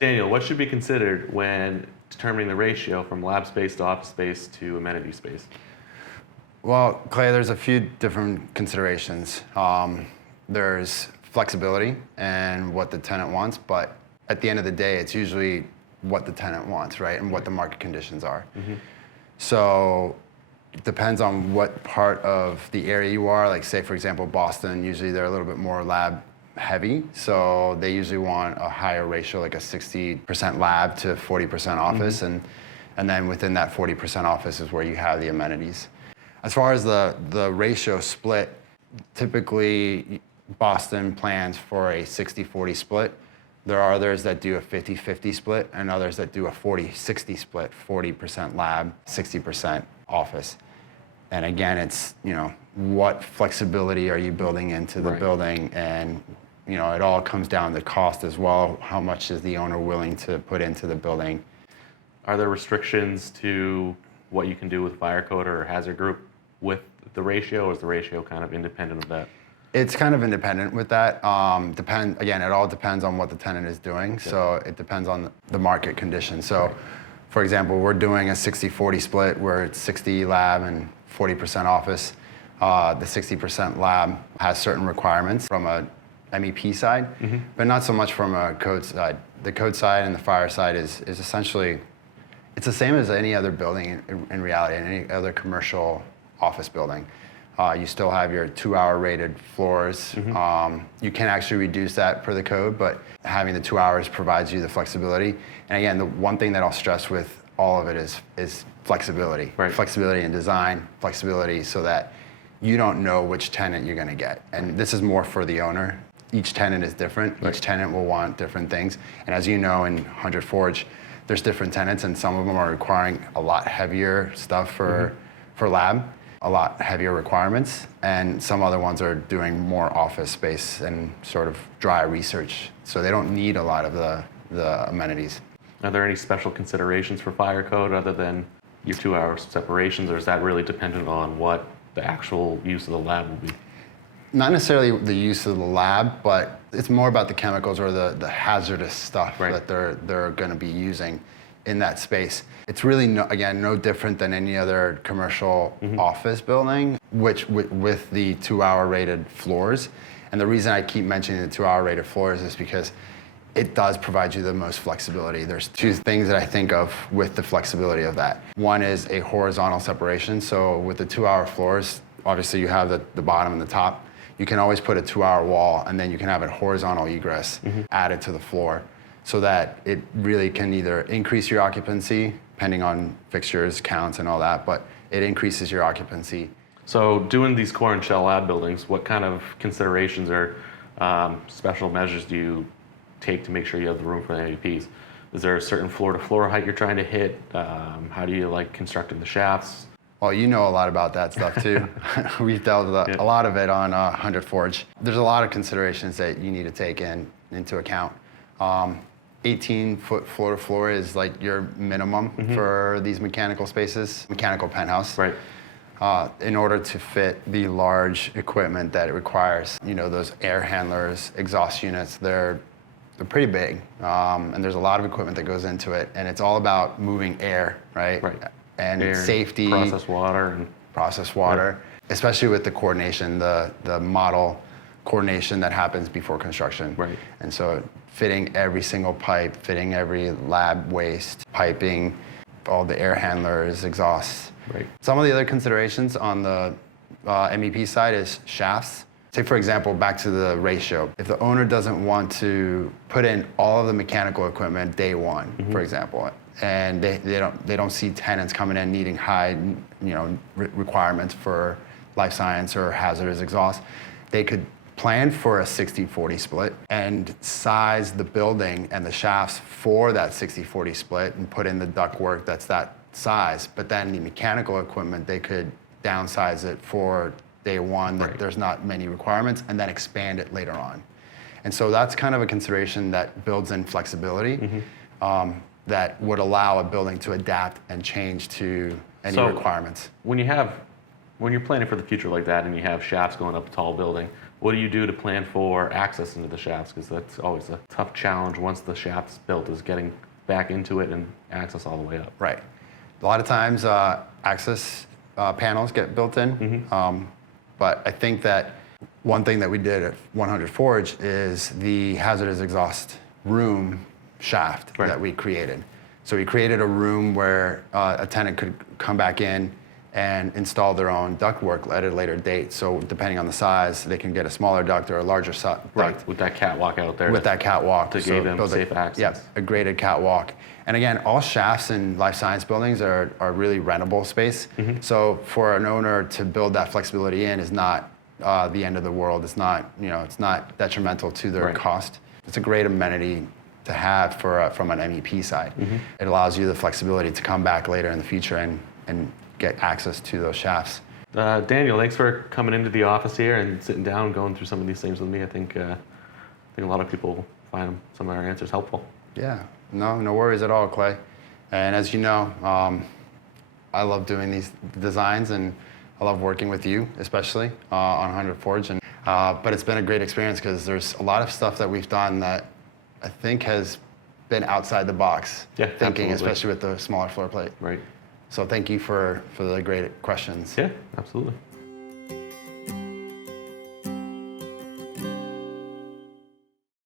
Daniel, what should be considered when determining the ratio from lab space to office space to amenity space? Well, Clay, there's a few different considerations. There's flexibility and what the tenant wants, but at the end of the day, it's usually what the tenant wants, right? And what the market conditions are. So it depends on what part of the area you are. Like say, for example, Boston, usually they're a little bit more lab heavy. So they usually want a higher ratio, like a 60% lab to 40% office. And then within that 40% office is where you have the amenities. As far as the ratio split, typically Boston plans for a 60-40 split. There are others that do a 50-50 split and others that do a 40-60 split, 40% lab, 60% office. And again, it's, what flexibility are you building into the building? And, it all comes down to cost as well. How much is the owner willing to put into the building? Are there restrictions to what you can do with fire code or hazard group with the ratio, or is the ratio kind of independent of that? It's kind of independent with that. Again, it all depends on what the tenant is doing. Yeah. So it depends on the market conditions. So, for example, we're doing a 60-40 split where it's 60 lab and 40% office. The 60% lab has certain requirements from a MEP side, but not so much from a code side. The code side and the fire side is essentially, it's the same as any other building in reality, any other commercial office building. You still have your 2-hour rated floors. You can actually reduce that per the code, but having the 2 hours provides you the flexibility. And again, the one thing that I'll stress with all of it is flexibility. Right. Flexibility in design, flexibility so that you don't know which tenant you're gonna get. And this is more for the owner. Each tenant is different. Right. Each tenant will want different things. And as you know, in 100 Forge, there's different tenants, and some of them are requiring a lot heavier stuff for lab, a lot heavier requirements, and some other ones are doing more office space and sort of dry research. So they don't need a lot of the amenities. Are there any special considerations for fire code other than your 2-hour separations, or is that really dependent on what the actual use of the lab will be? Not necessarily the use of the lab, but it's more about the chemicals or the hazardous stuff that they're going to be using in that space. It's really, no different than any other commercial office building, which with the 2-hour rated floors. And the reason I keep mentioning the 2-hour rated floors is because it does provide you the most flexibility. There's two things that I think of with the flexibility of that. One is a horizontal separation. So with the 2-hour floors, obviously you have the bottom and the top. You can always put a 2-hour wall, and then you can have a horizontal egress added to the floor so that it really can either increase your occupancy, depending on fixtures, counts, and all that, but it increases your occupancy. So doing these core and shell lab buildings, what kind of considerations or special measures do you take to make sure you have the room for the MEPs? Is there a certain floor-to-floor height you're trying to hit? How do you like constructing the shafts? Well, you know a lot about that stuff too. We've dealt with a lot of it on 100 Forge. There's a lot of considerations that you need to take into account. 18-foot floor-to-floor is like your minimum for these mechanical spaces, mechanical penthouse. Right. In order to fit the large equipment that it requires. Those air handlers, exhaust units, they're pretty big. And there's a lot of equipment that goes into it. And it's all about moving air, right? Right. And air, safety. Process water. Especially with the coordination, the model coordination that happens before construction. Right. And so fitting every single pipe, fitting every lab waste, piping, all the air handlers, exhausts. Right. Some of the other considerations on the MEP side is shafts. Take, for example, back to the ratio. If the owner doesn't want to put in all of the mechanical equipment day one, for example, and they don't see tenants coming in needing high requirements for life science or hazardous exhaust, they could plan for a 60-40 split and size the building and the shafts for that 60-40 split and put in the ductwork that's that size. But then the mechanical equipment, they could downsize it for day one, that there's not many requirements, and then expand it later on. And so that's kind of a consideration that builds in flexibility that would allow a building to adapt and change to any requirements. When you're planning for the future like that and you have shafts going up a tall building, What do you do to plan for access into the shafts? Because that's always a tough challenge once the shaft's built, is getting back into it and access all the way up. Right. A lot of times, access panels get built in, but I think that one thing that we did at 100 Forge is the hazardous exhaust room shaft Right. that we created. So we created a room where a tenant could come back in and install their own ductwork at a later date. So depending on the size, they can get a smaller duct or a larger duct. Right, with that catwalk out there. With that catwalk. To give them build safe access. Yep, a graded catwalk. And again, all shafts in life science buildings are really rentable space. So for an owner to build that flexibility in is not the end of the world. It's not, it's not detrimental to their Right. cost. It's a great amenity to have from an MEP side. It allows you the flexibility to come back later in the future and get access to those shafts. Daniel, thanks for coming into the office here and sitting down and going through some of these things with me. I think a lot of people find some of our answers helpful. Yeah, no worries at all, Clay. And as you know, I love doing these designs, and I love working with you, especially on 100 Forge. And but it's been a great experience because there's a lot of stuff that we've done that I think has been outside the box thinking, absolutely. especially with the smaller floor plate. Right. So thank you for the great questions. Yeah, absolutely.